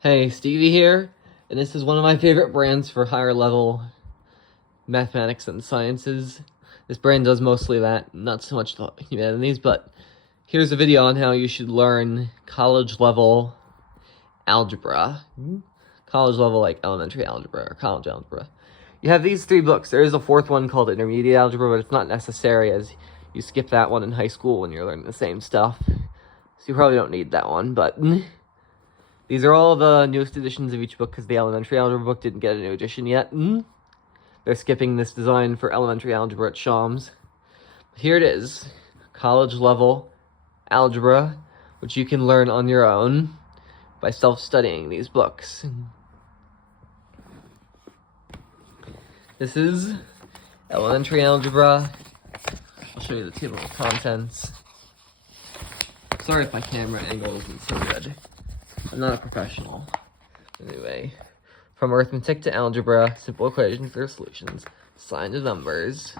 Hey, Stevie here, and this is one of my favorite brands for higher level mathematics and sciences. This brand does mostly that, not so much the humanities, but here's a video on how you should learn college level algebra. College level, like elementary algebra or college algebra. You have these 3 books. There is a 4th one called intermediate algebra, but it's not necessary as you skip that one in high school when you're learning the same stuff. So you probably don't need that one, but these are all the newest editions of each book because the elementary algebra book didn't get a new edition yet. They're skipping this design for elementary algebra at Schaums. Here it is, college level algebra, which you can learn on your own by self-studying these books. This is elementary algebra. I'll show you the table of contents. Sorry if my camera angle isn't so good. I'm not a professional. Anyway, from arithmetic to algebra, simple equations, their solutions, assigned to numbers.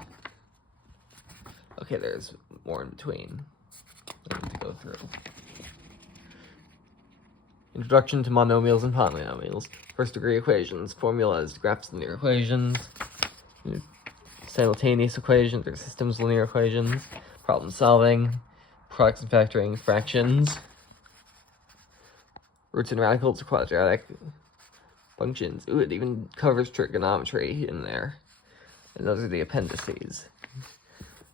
Okay, there's more in between I need to go through. Introduction to monomials and polynomials, first degree equations, formulas, graphs, linear equations, simultaneous equations or systems linear equations, problem solving, products and factoring, fractions, roots and radicals, quadratic functions. Ooh, it even covers trigonometry in there. And those are the appendices.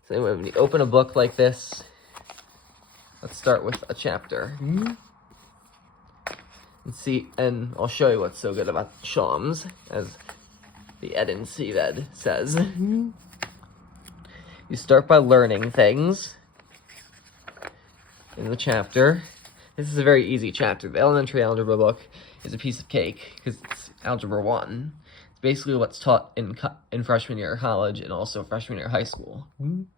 So anyway, when you open a book like this, let's start with a chapter. And I'll show you what's so good about Schaums, as the Ed and CVED says. You start by learning things in the chapter. This is a very easy chapter. The elementary algebra book is a piece of cake because it's Algebra 1. It's basically what's taught in freshman year of college and also freshman year of high school. When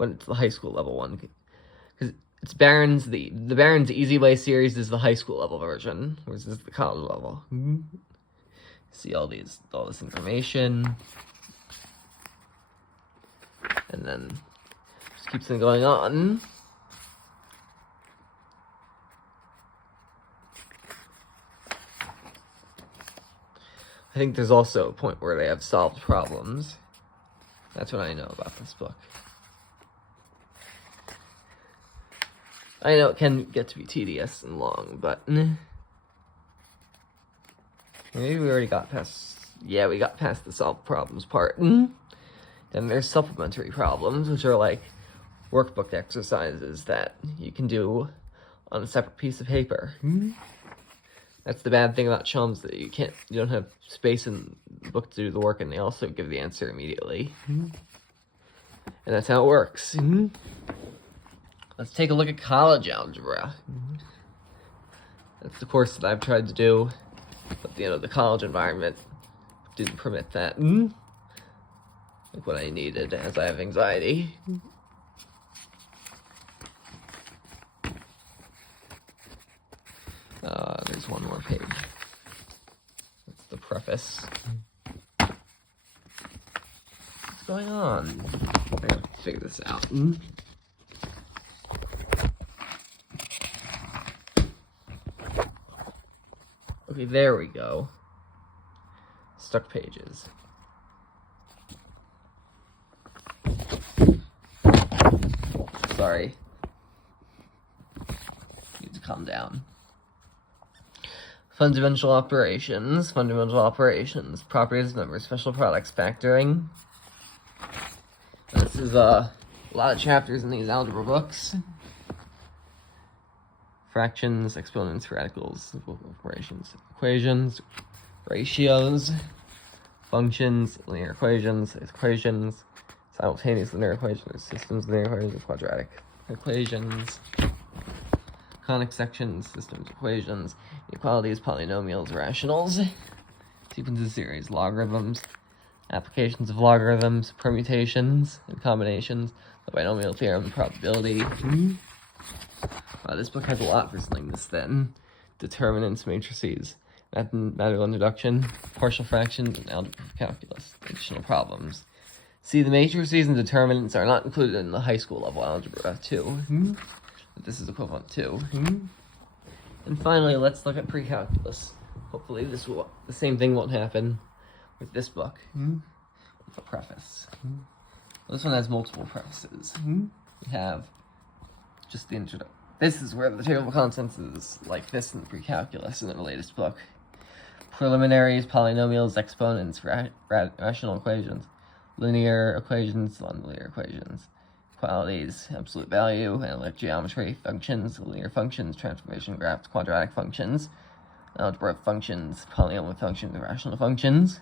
it's the high school level one. Because it's Barron's, the Barron's Easy Way series is the high school level version, whereas this is the college level. See all this information. And then just keeps on going on. I think there's also a point where they have solved problems. That's what I know about this book. I know it can get to be tedious and long, but maybe we already got past. Yeah, we got past the solved problems part. Then there's supplementary problems, which are like workbook exercises that you can do on a separate piece of paper. That's the bad thing about Schaums, that you don't have space in the book to do the work, and they also give the answer immediately. And that's how it works. Let's take a look at college algebra. That's the course that I've tried to do, but the college environment didn't permit that. Like what I needed, as I have anxiety. There's one more page. That's the preface. What's going on? I gotta figure this out. Okay, there we go. Stuck pages. Sorry. Need to calm down. Fundamental operations, properties of numbers, special products, factoring. This is a lot of chapters in these algebra books. Fractions, exponents, radicals, operations, equations, ratios, functions, linear equations, simultaneous linear equations, systems linear equations, quadratic equations, conic sections, systems equations, inequalities, polynomials, rationals, sequences, series, logarithms, applications of logarithms, permutations and combinations, the binomial theorem, probability. This book has a lot for something this thin. Determinants, matrices, mathematical introduction, partial fractions, and algebra calculus, additional problems. See, the matrices and determinants are not included in the high school level algebra 2. That this is equivalent to. And finally, let's look at pre-calculus. Hopefully the same thing won't happen with this book. With a preface. This one has multiple prefaces. We have just the introduction. This is where the table of contents is like this in the pre-calculus in the latest book. Preliminaries, polynomials, exponents, rational equations, linear equations, nonlinear equations, qualities, absolute value, analytic geometry, functions, linear functions, transformation graphs, quadratic functions, algebraic functions, polynomial functions, rational functions,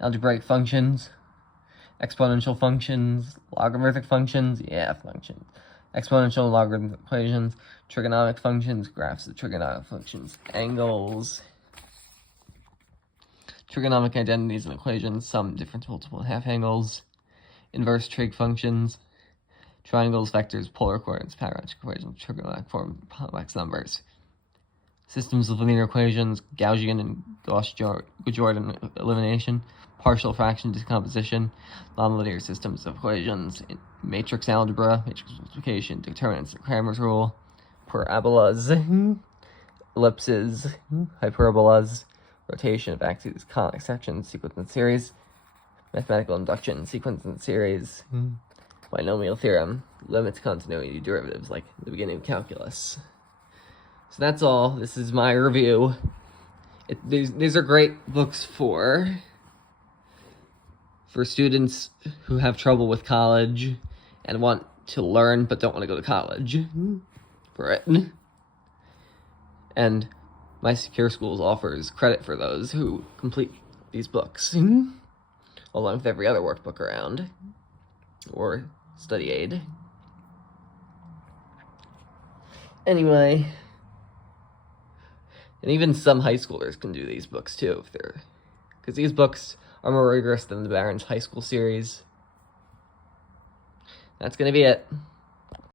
algebraic functions, exponential functions, logarithmic functions, functions, exponential and logarithmic equations, trigonomic functions, graphs of trigonomic functions, angles, trigonomic identities and equations, sum, difference, multiple, and half angles, inverse trig functions, triangles, vectors, polar coordinates, parametric equations, trigonometric form, complex numbers, systems of linear equations, Gaussian and Gauss-Jordan elimination, partial fraction decomposition, nonlinear systems of equations, matrix algebra, matrix multiplication, determinants, Cramer's rule, parabolas, ellipses, hyperbolas, rotation of axes, conic sections, sequence and series, mathematical induction, sequence and series, binomial theorem, limits, continuity, derivatives, like the beginning of calculus. So that's all. This is my review. These are great books for students who have trouble with college and want to learn but don't want to go to college for it. And My Secure Schools offers credit for those who complete these books, along with every other workbook around, or study aid. Anyway, and even some high schoolers can do these books too, because these books are more rigorous than the Barron's High School series. That's gonna be it.